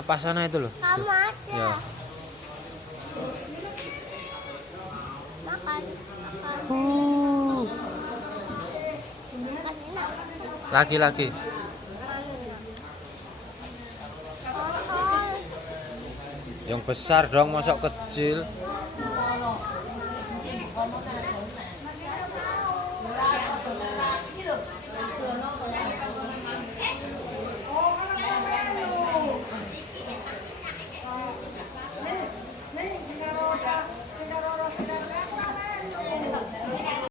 Apa sana itu loh? Kamu ada. Ya. Makan, makan. Uh, Makan enak. lagi. Kotor. Yang besar dong, masuk kecil.